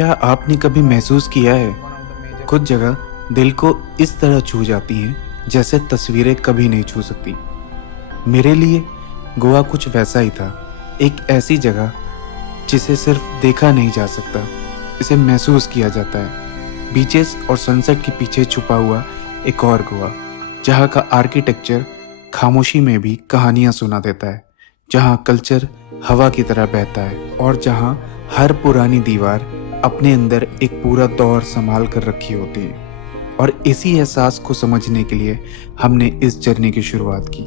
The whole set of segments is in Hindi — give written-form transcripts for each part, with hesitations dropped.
क्या आपने कभी महसूस किया है कुछ जगह दिल को इस तरह छू जाती हैं जैसे तस्वीरें कभी नहीं छू सकती। मेरे लिए गोवा कुछ वैसा ही था। एक ऐसी जगह जिसे सिर्फ देखा नहीं जा सकता, इसे महसूस किया जाता है। बीचेस और सनसेट के पीछे छुपा हुआ एक और गोवा, जहाँ का आर्किटेक्चर खामोशी में भी कहानियाँ सुना देता है, जहाँ कल्चर हवा की तरह बहता है और जहाँ हर पुरानी दीवार अपने अंदर एक पूरा दौर संभाल कर रखी होती है। और इसी एहसास को समझने के लिए हमने इस जर्नी की शुरुआत की,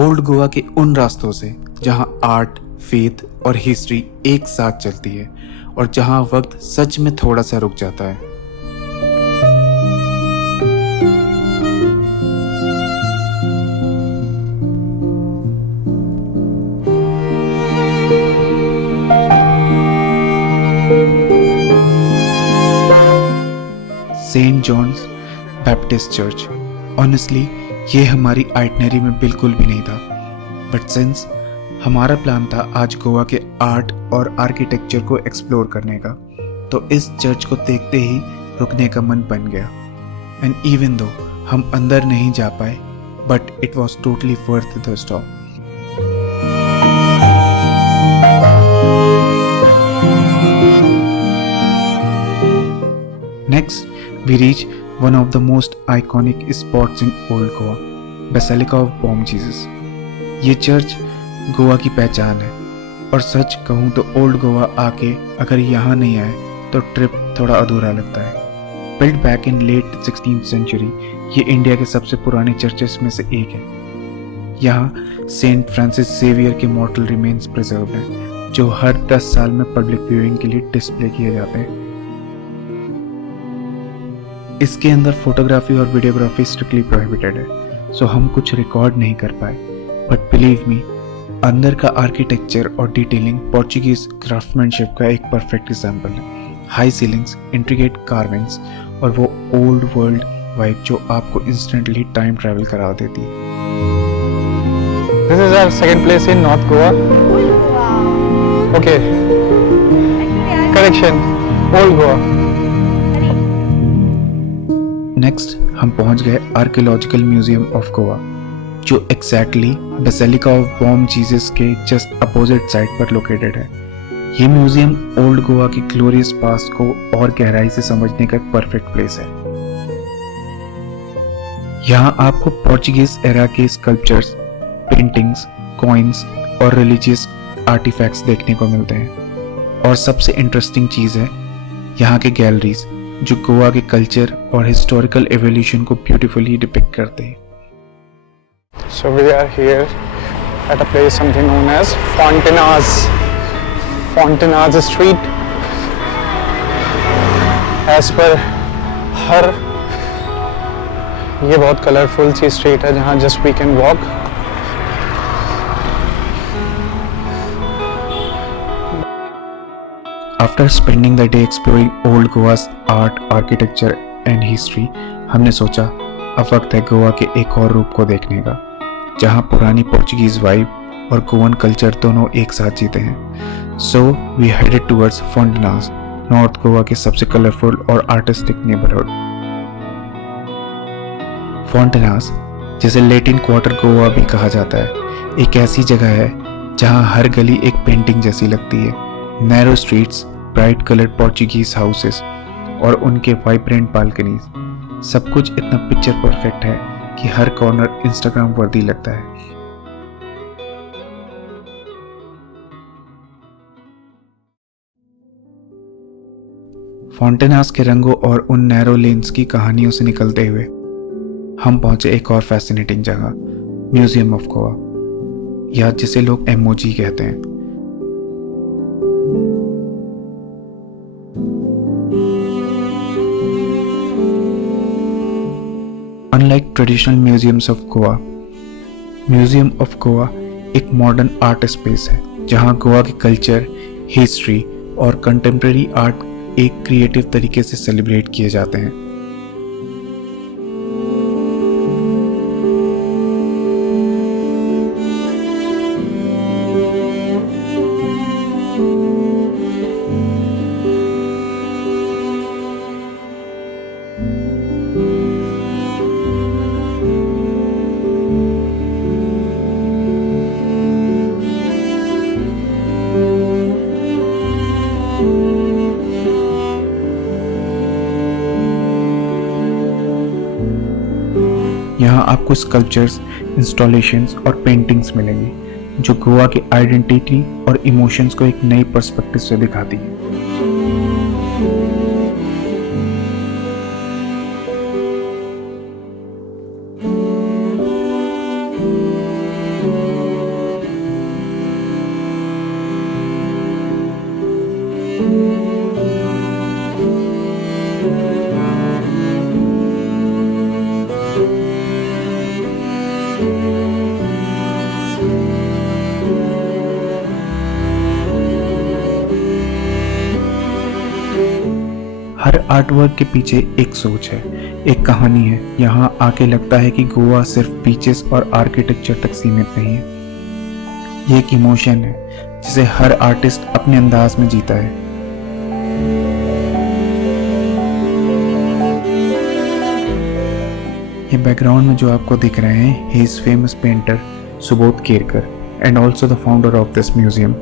ओल्ड गोवा के उन रास्तों से जहाँ आर्ट, फेथ और हिस्ट्री एक साथ चलती है और जहाँ वक्त सच में थोड़ा सा रुक जाता है। Saint John's Baptist church, honestly ये हमारी आइटनरी में बिल्कुल भी नहीं था, बट सिंस हमारा प्लान था आज गोवा के आर्ट और आर्किटेक्चर को एक्सप्लोर करने का, तो इस चर्च को देखते ही रुकने का मन बन गया। एंड इवन दो हम अंदर नहीं जा पाए, but it was totally worth the stop. Next, we reach one of the most iconic spots in Old Goa, Basilica of Bom Jesus. ये चर्च गोवा की पहचान है और सच कहूँ तो ओल्ड गोवा आके अगर यहाँ नहीं आए तो ट्रिप थोड़ा अधूरा लगता है। Build back in late 16th century, ये इंडिया के सबसे पुराने चर्चेस में से एक है। यहाँ सेंट फ्रांसिस जेवियर के मॉर्टल रिमेन्स प्रिजर्व्ड हैं, जो हर 10 साल में पब्लिक व्यूइंग के लिए डिस्प्ले किए जाते हैं। इसके अंदर फोटोग्राफी और वीडियोग्राफी स्ट्रिक्टली प्रोहिबिटेड है, सो हम कुछ रिकॉर्ड नहीं कर पाए, बट बिलीव मी, अंदर का आर्किटेक्चर और डिटेलिंग पोर्चुगीज क्राफ्टमैनशिप का एक परफेक्ट एग्जांपल है। हाई सीलिंग्स, इंट्रिकेट कार्विंग्स और वो ओल्ड वर्ल्ड वाइब जो आपको इंस्टेंटली टाइम ट्रैवल करा देती है। This is our second place in North Goa. Okay. Correction. Old Goa. Next हम पहुंच गए आर्कियोलॉजिकल म्यूजियम ऑफ गोवा, जो exactly basilica of Bom Jesus के जस्ट अपोजिट साइड पर लोकेटेड है। ये म्यूजियम ओल्ड गोवा की ग्लोरियस पास्ट को और गहराई से समझने का एक परफेक्ट प्लेस है। यहाँ आपको पोर्चुगीज एरा के स्कल्पचर्स, पेंटिंग्स, कॉइन्स और रिलीजियस आर्टिफैक्ट्स देखने को मिलते हैं। और सबसे इंटरेस्टिंग चीज़ है यहाँ के गैलरीज, जो गोवा के कल्चर और हिस्टोरिकल एवोल्यूशन को ब्यूटीफुली डिपिक्ट करते हैं। So we are here at a place something known as Fontanaz Street. As per हर ये बहुत कलरफुल सी स्ट्रीट है जहाँ just we can walk. After spending the day exploring old Goa's art, architecture and history, हमने सोचा अब वक्त है गोवा के एक और रूप को देखने का, जहाँ पुरानी पोर्चुगीज वाइब और गोवन कल्चर दोनों एक साथ जीते हैं। So we headed towards Fontanaz, north Goa के सबसे कलरफुल और आर्टिस्टिक नेबरहुड। Fontanaz, जिसे लेटिन क्वार्टर गोवा भी कहा जाता है, एक ऐसी जगह है जहाँ हर गली एक पेंटिंग जैसी लगती है। Narrow streets, bright coloured Portuguese houses और उनके वाइब्रेंट बालकनीज, सब कुछ इतना पिक्चर परफेक्ट है कि हर कॉर्नर इंस्टाग्राम वर्दी लगता है। फॉन्टेनास के रंगों और उन नैरो लेन्स की कहानियों से निकलते हुए हम पहुंचे एक और फैसिनेटिंग जगह, म्यूजियम ऑफ गोवा, या जिसे लोग एमओजी कहते हैं। Unlike traditional museums of Goa, museum of Goa एक मॉडर्न आर्ट स्पेस है जहां गोवा के कल्चर, हिस्ट्री और कंटेम्प्रेरी आर्ट एक क्रिएटिव तरीके से सेलिब्रेट किए जाते हैं। यहाँ आपको स्कल्पचर्स, इंस्टॉलेशंस और पेंटिंग्स मिलेंगी जो गोवा की आइडेंटिटी और इमोशंस को एक नई पर्सपेक्टिव से दिखाती है। हर आर्टवर्क के पीछे एक सोच है, एक कहानी है। यहाँ आके लगता है कि गोवा सिर्फ बीचेस और आर्किटेक्चर तक सीमित नहीं है। ये एक इमोशन है जिसे हर आर्टिस्ट अपने अंदाज में जीता है। ये बैकग्राउंड में जो आपको दिख रहे हैं, he is famous painter Subodh Kerkar and also the founder of this museum.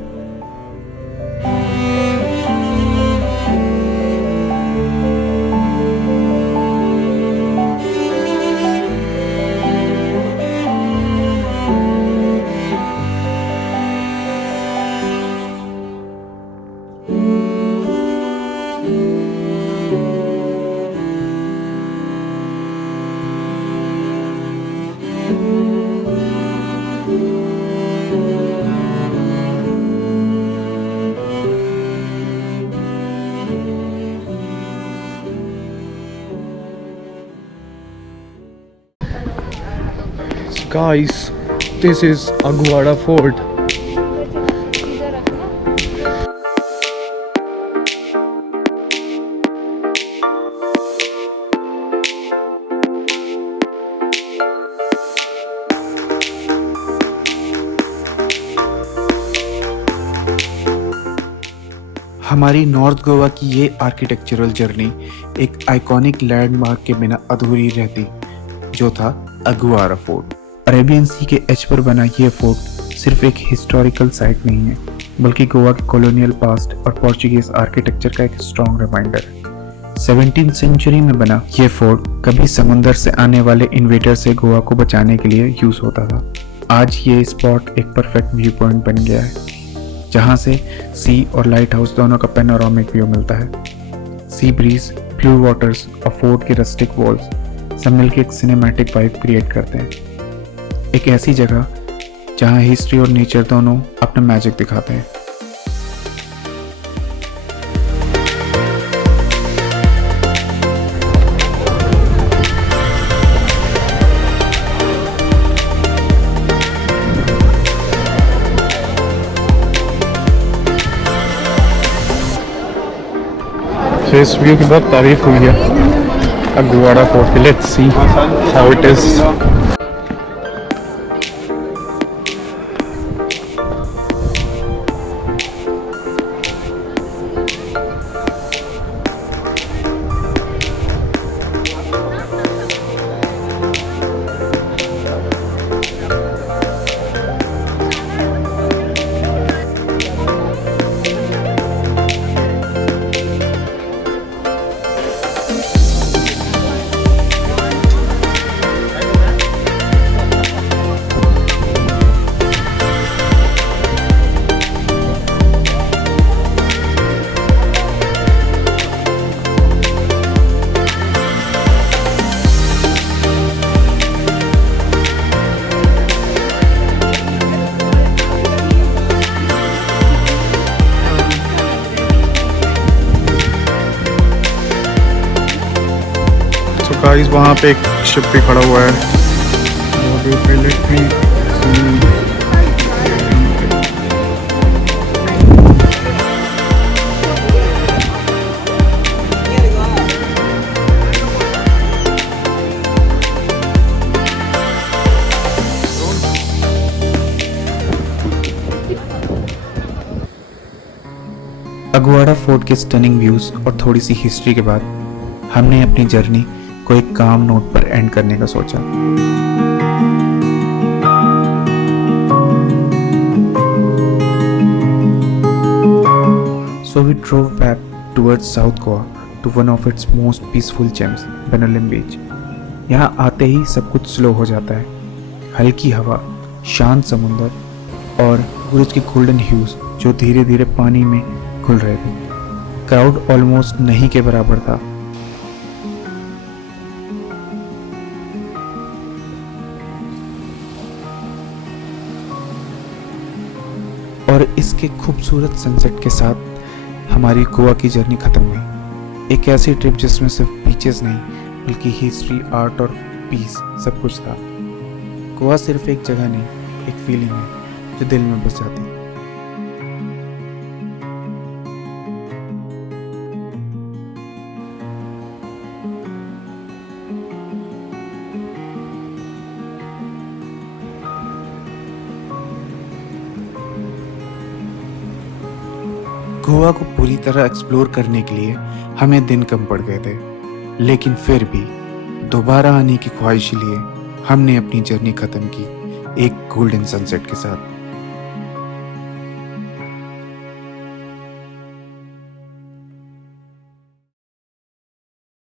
Guys, this is Aguada Fort. हमारी नॉर्थ गोवा की ये आर्किटेक्चरल जर्नी एक आइकॉनिक लैंडमार्क के बिना अधूरी रहती, जो था अगुआरा फोर्ट। अरेबियन सी के एज पर बना ये फोर्ट सिर्फ एक हिस्टोरिकल साइट नहीं है, बल्कि गोवा के कॉलोनियल पास्ट और पोर्चुगीज आर्किटेक्चर का एक स्ट्रॉन्ग रिमाइंडर है। 17th सेंचुरी में बना ये फोर्ट कभी समुंदर से आने वाले इन्वेडर से गोवा को बचाने के लिए यूज होता था। आज ये स्पॉट एक परफेक्ट व्यू पॉइंट बन गया है, जहाँ से सी और लाइट हाउस दोनों का पैनोरामिक व्यू मिलता है। सी ब्रीज, ब्लू वाटर्स और फोर्ट के रस्टिक वॉल्स सब मिलकर एक सिनेमैटिक वाइब क्रिएट करते हैं। एक ऐसी जगह जहाँ हिस्ट्री और नेचर दोनों अपना मैजिक दिखाते हैं। So इस व्यू की बहुत तारीफ हुई है अगुआड़ा फोर्ट की। Let's see how it is. Guys वहाँ पे एक शिप भी खड़ा हुआ है। अगुआड़ा फोर्ट के स्टनिंग व्यूज और थोड़ी सी हिस्ट्री के बाद हमने अपनी जर्नी को एक काम नोट पर एंड करने का सोचा। So we drove back towards South Goa to one of its most peaceful gems, Benaulim Beach. यहाँ आते ही सब कुछ स्लो हो जाता है। हल्की हवा, शांत समुंदर और सूरज के गोल्डन ह्यूज जो धीरे धीरे पानी में घुल रहे थे। क्राउड ऑलमोस्ट नहीं के बराबर था। और इसके खूबसूरत सनसेट के साथ हमारी गोवा की जर्नी खत्म हुई। एक ऐसी ट्रिप जिसमें सिर्फ बीचेस नहीं बल्कि हिस्ट्री, आर्ट और पीस सब कुछ था। गोवा सिर्फ एक जगह नहीं, एक फीलिंग है जो दिल में बस जाती है। गोवा को पूरी तरह एक्सप्लोर करने के लिए हमें दिन कम पड़ गए थे, लेकिन फिर भी दोबारा आने की ख्वाहिश लिए हमने अपनी जर्नी खत्म की एक गोल्डन सनसेट के साथ।